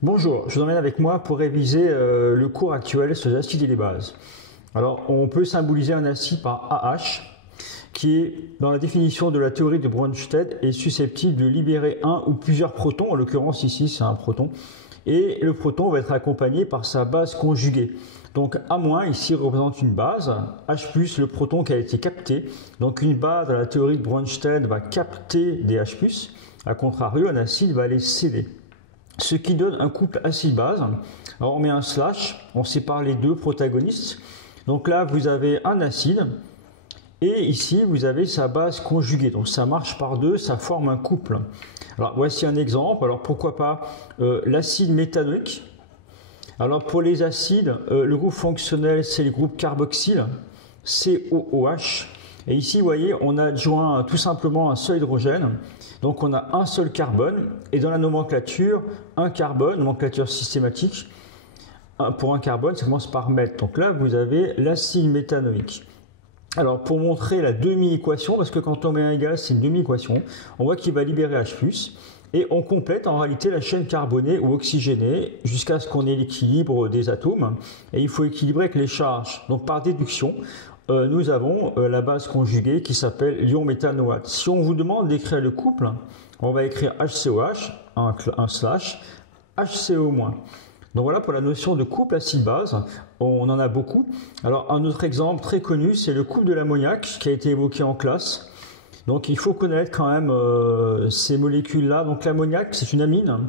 Bonjour, je vous emmène avec moi pour réviser le cours actuel sur les acides et les bases. Alors, on peut symboliser un acide par AH, qui est, dans la définition de la théorie de Bronsted, est susceptible de libérer un ou plusieurs protons, en l'occurrence ici c'est un proton, et le proton va être accompagné par sa base conjuguée. Donc A- ici représente une base, H+, le proton qui a été capté. Donc une base dans la théorie de Bronsted va capter des H+, à contrario un acide va les céder. Ce qui donne un couple acide-base. Alors on met un slash, on sépare les deux protagonistes. Donc là vous avez un acide, et ici vous avez sa base conjuguée. Donc ça marche par deux, ça forme un couple. Alors voici un exemple. Alors pourquoi pas l'acide méthanoïque. Alors pour les acides, le groupe fonctionnel c'est le groupe carboxyle, COOH. Et ici vous voyez on a adjoint tout simplement un seul hydrogène. Donc on a un seul carbone, et dans la nomenclature, un carbone, nomenclature systématique, pour un carbone ça commence par mètre. Donc là vous avez l'acide méthanoïque. Alors pour montrer la demi-équation, parce que quand on met un égal c'est une demi-équation, on voit qu'il va libérer H+, et on complète en réalité la chaîne carbonée ou oxygénée jusqu'à ce qu'on ait l'équilibre des atomes, et il faut équilibrer avec les charges. Donc par déduction, nous avons la base conjuguée qui s'appelle l'ion méthanoate. Si on vous demande d'écrire le couple, on va écrire HCOH, un slash, HCO-. Donc voilà pour la notion de couple acide-base, on en a beaucoup. Alors un autre exemple très connu, c'est le couple de l'ammoniac qui a été évoqué en classe. Donc il faut connaître quand même ces molécules-là. Donc l'ammoniac, c'est une amine.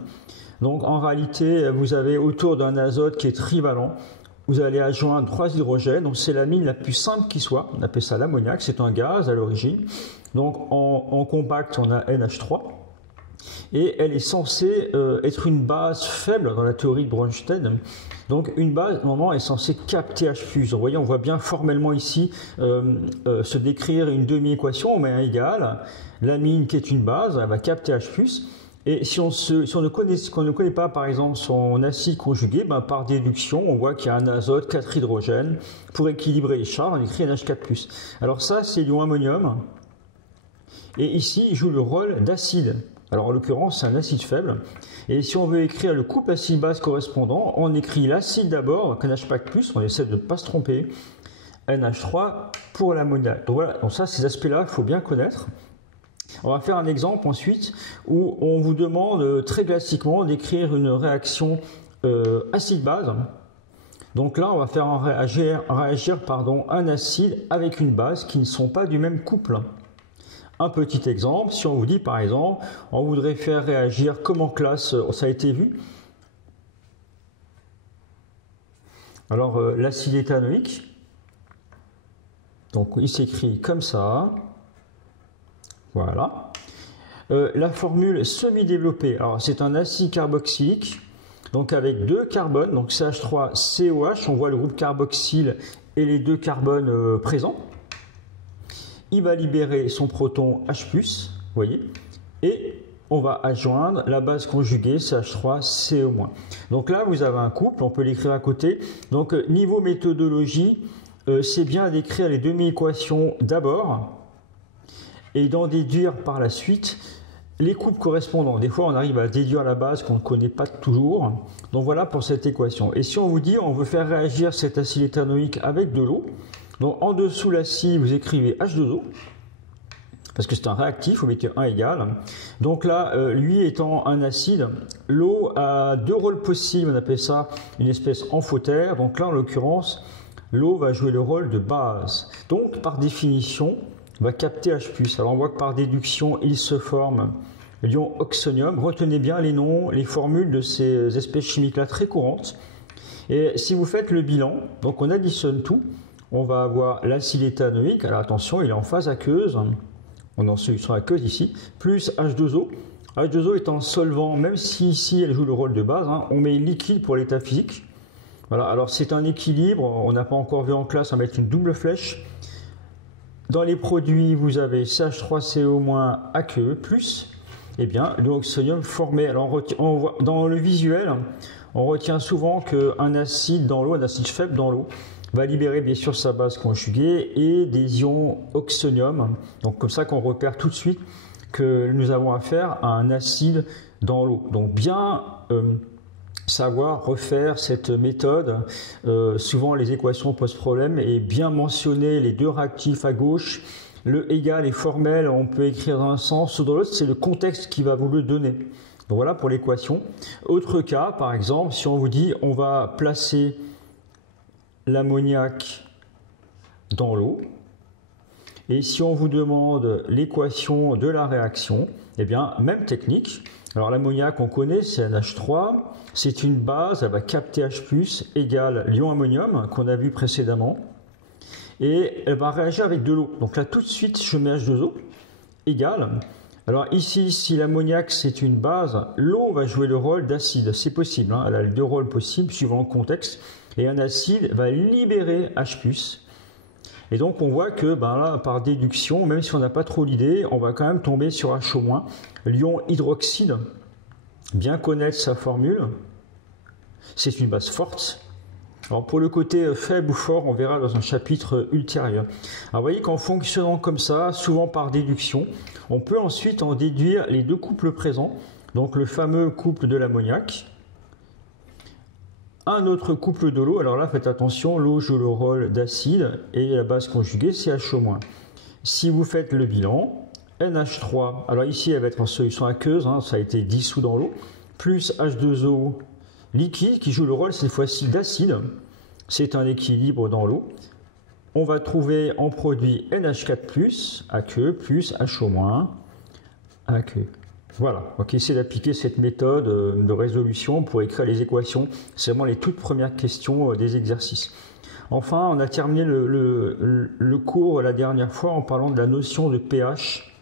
Donc en réalité, vous avez autour d'un azote qui est trivalent, vous allez adjoindre 3 hydrogènes. Donc c'est l'amine la plus simple qui soit. On appelle ça l'ammoniac, c'est un gaz à l'origine. Donc en compact, on a NH3. Et elle est censée être une base faible dans la théorie de Bronsted. Donc une base, normalement, est censée capter H+. Vous voyez, on voit bien formellement ici se décrire une demi-équation. On met un égal, l'amine qui est une base, elle va capter H+. Et si on ne connaît pas, par exemple, son acide conjugué, ben, par déduction, on voit qu'il y a un azote, 4 hydrogènes. Pour équilibrer les charges, on écrit NH4+. Alors ça, c'est l'ion ammonium. Et ici, il joue le rôle d'acide. Alors en l'occurrence, c'est un acide faible. Et si on veut écrire le couple acide-base correspondant, on écrit l'acide d'abord, donc NH+, on essaie de ne pas se tromper, NH3 pour l'ammoniac. Donc voilà, donc ça, ces aspects-là, il faut bien connaître. On va faire un exemple ensuite où on vous demande très classiquement d'écrire une réaction acide-base. Donc là, on va faire réagir un acide avec une base qui ne sont pas du même couple. Un petit exemple, si on vous dit par exemple, on voudrait faire réagir comme en classe, ça a été vu. Alors l'acide éthanoïque, donc il s'écrit comme ça, voilà. La formule semi-développée, alors c'est un acide carboxylique, donc avec deux carbones, donc CH3COH, on voit le groupe carboxyle et les deux carbones présents. Il va libérer son proton H+, vous voyez, et on va adjoindre la base conjuguée CH3CO-. Donc là, vous avez un couple, on peut l'écrire à côté. Donc niveau méthodologie, c'est bien d'écrire les demi-équations d'abord et d'en déduire par la suite les couples correspondants. Des fois, on arrive à déduire la base qu'on ne connaît pas toujours. Donc voilà pour cette équation. Et si on vous dit on veut faire réagir cet acide éthanoïque avec de l'eau, donc en dessous l'acide, vous écrivez H2O, parce que c'est un réactif, vous mettez un égal. Donc là, lui étant un acide, l'eau a deux rôles possibles, on appelle ça une espèce amphotère. Donc là, en l'occurrence, l'eau va jouer le rôle de base. Donc par définition, va capter H+. Alors on voit que par déduction, il se forme l'ion oxonium. Retenez bien les noms, les formules de ces espèces chimiques-là très courantes. Et si vous faites le bilan, donc on additionne tout, on va avoir l'acide éthanoïque, alors attention, il est en phase aqueuse, on est en solution aqueuse ici, plus H2O. H2O est en solvant, même si ici elle joue le rôle de base, on met liquide pour l'état physique. Voilà, alors c'est un équilibre, on n'a pas encore vu en classe, on va mettre une double flèche. Dans les produits, vous avez CH3CO- aqueux, plus, eh bien, l'oxonium formé. Alors dans le visuel, on retient souvent qu'un acide dans l'eau, un acide faible dans l'eau, va libérer bien sûr sa base conjuguée et des ions oxonium. Donc comme ça qu'on repère tout de suite que nous avons affaire à un acide dans l'eau. Donc bien savoir refaire cette méthode. Souvent les équations posent problème et bien mentionner les deux réactifs à gauche. Le égal est formel, on peut écrire dans un sens ou dans l'autre, c'est le contexte qui va vous le donner. Donc voilà pour l'équation. Autre cas, par exemple, si on vous dit on va placer l'ammoniac dans l'eau, et si on vous demande l'équation de la réaction, eh bien, même technique. Alors l'ammoniac, on connaît, c'est NH3, c'est une base, elle va capter H+, égale l'ion ammonium, qu'on a vu précédemment, et elle va réagir avec de l'eau. Donc là, tout de suite, je mets H2O, égale. Alors ici, si l'ammoniac, c'est une base, l'eau va jouer le rôle d'acide, c'est possible, hein, elle a les deux rôles possibles, suivant le contexte, et un acide va libérer H+. Et donc on voit que là, par déduction, même si on n'a pas trop l'idée, on va quand même tomber sur HO-, l'ion hydroxyde, bien connaître sa formule, c'est une base forte. Alors pour le côté faible ou fort, on verra dans un chapitre ultérieur. Alors vous voyez qu'en fonctionnant comme ça, souvent par déduction, on peut ensuite en déduire les deux couples présents, donc le fameux couple de l'ammoniac, un autre couple de l'eau, alors là faites attention, l'eau joue le rôle d'acide et la base conjuguée c'est HO-. Si vous faites le bilan, NH3, alors ici elle va être en solution aqueuse, hein, ça a été dissous dans l'eau, plus H2O liquide qui joue le rôle cette fois-ci d'acide, c'est un équilibre dans l'eau. On va trouver en produit NH4+, aqueux, plus HO-, aqueux. Voilà, donc essayez d'appliquer cette méthode de résolution pour écrire les équations. C'est vraiment les toutes premières questions des exercices. Enfin, on a terminé le cours la dernière fois en parlant de la notion de pH.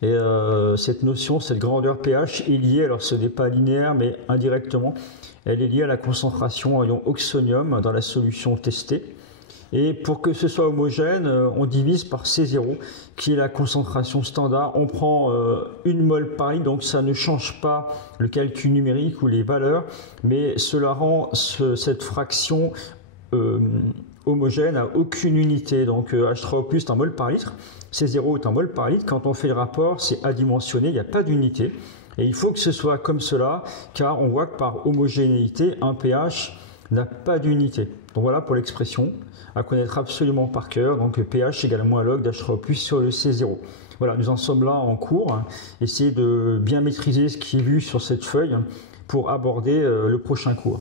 Et cette notion, cette grandeur pH est liée, alors ce n'est pas linéaire, mais indirectement, elle est liée à la concentration en ion oxonium dans la solution testée. Et pour que ce soit homogène, on divise par C0, qui est la concentration standard. On prend 1 mol par litre, donc ça ne change pas le calcul numérique ou les valeurs, mais cela rend cette fraction homogène à aucune unité. Donc H3O+ est un mol par litre, C0 est un mol par litre. Quand on fait le rapport, c'est adimensionné, il n'y a pas d'unité. Et il faut que ce soit comme cela, car on voit que par homogénéité, un pH n'a pas d'unité. Donc voilà pour l'expression à connaître absolument par cœur. Donc pH égale moins log d'H3O+ sur le C0. Voilà, nous en sommes là en cours. Essayez de bien maîtriser ce qui est vu sur cette feuille pour aborder le prochain cours.